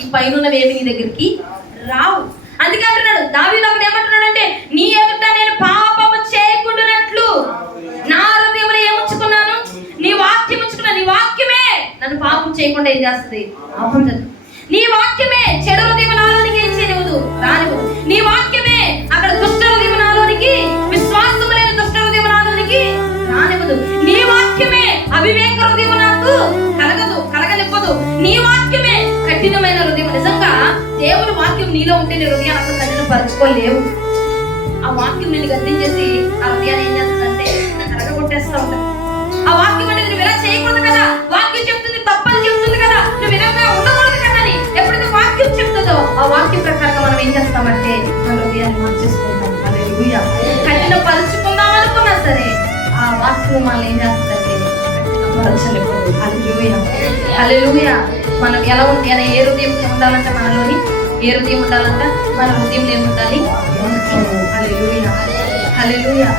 ఈ పైనున్నవి ఏమి నీ దగ్గరికి రావు. అందుకే అంటున్నాడు దావీదు అక్కడ ఏమంటున్నాడంటే, నీ ఎదుట నేను పాపము చేయకుండానట్లు నా హృదయంలో ఏముంచుకున్నాను, నీ వాక్యం ఉంచుకున్నాను. నీ వాక్యమే నన్ను పాపం చేయకుండా ఏం చేస్తుంది, ఆపుతుంది. నీ వాక్యమే చెడు హృదయం నాలోనికి ఏం చేయనివ్వదు, రానివ్వదు. నీ వాక్యమే అక్కడ దుష్ట హృదయం నాలోనికి, విశ్వాసం లేని దుష్ట హృదయం నాలోనికి రానివ్వదు. నీ వాక్యమే అవివేక హృదయం నాకు కలగనివ్వదు. నీ వాక్యమే కఠినమైన హృదయం. నిజంగా దేవుని వాక్యం నీలో ఉంటే నీ హృదయాన్ని అసలు కఠినపరచుకోలేవు. ఆ వాక్యం నేను గద్దించేసి ఆ హృదయాన్ని ఏం చేస్తుందంటే కలగొట్టేస్తా ఉంటాను. ఆ వాక్యం అంటే నువ్వు ఇలా చేయకూడదు కదా, వాక్యం చెప్తుంది తప్పని చెప్తుంది కదా, నువ్వు విధంగా ఉండకూడదు కదా అని ఎప్పుడైతే వాక్యం చెప్తుందో ఆ వాక్యం ప్రకారంగా మనం ఏం చేస్తామంటే మన హృదయాన్ని మార్చేసుకుంటాం. హల్లెలూయా. కఠినపరుచుకుందాం అనుకున్నా సరే ఆ వాక్యం మనల్ని ఏం చేస్తుందంటే కఠినపరచనివ్వదు. హల్లెలూయా, హల్లెలూయా. మనం ఎలా ఏ హృదయం ఉండాలంటే మనలోని ఏ హృదయం ఉండాలంట, మన హృదయంలో ఏముండాలి, హల్లెలూయా, హల్లెలూయా.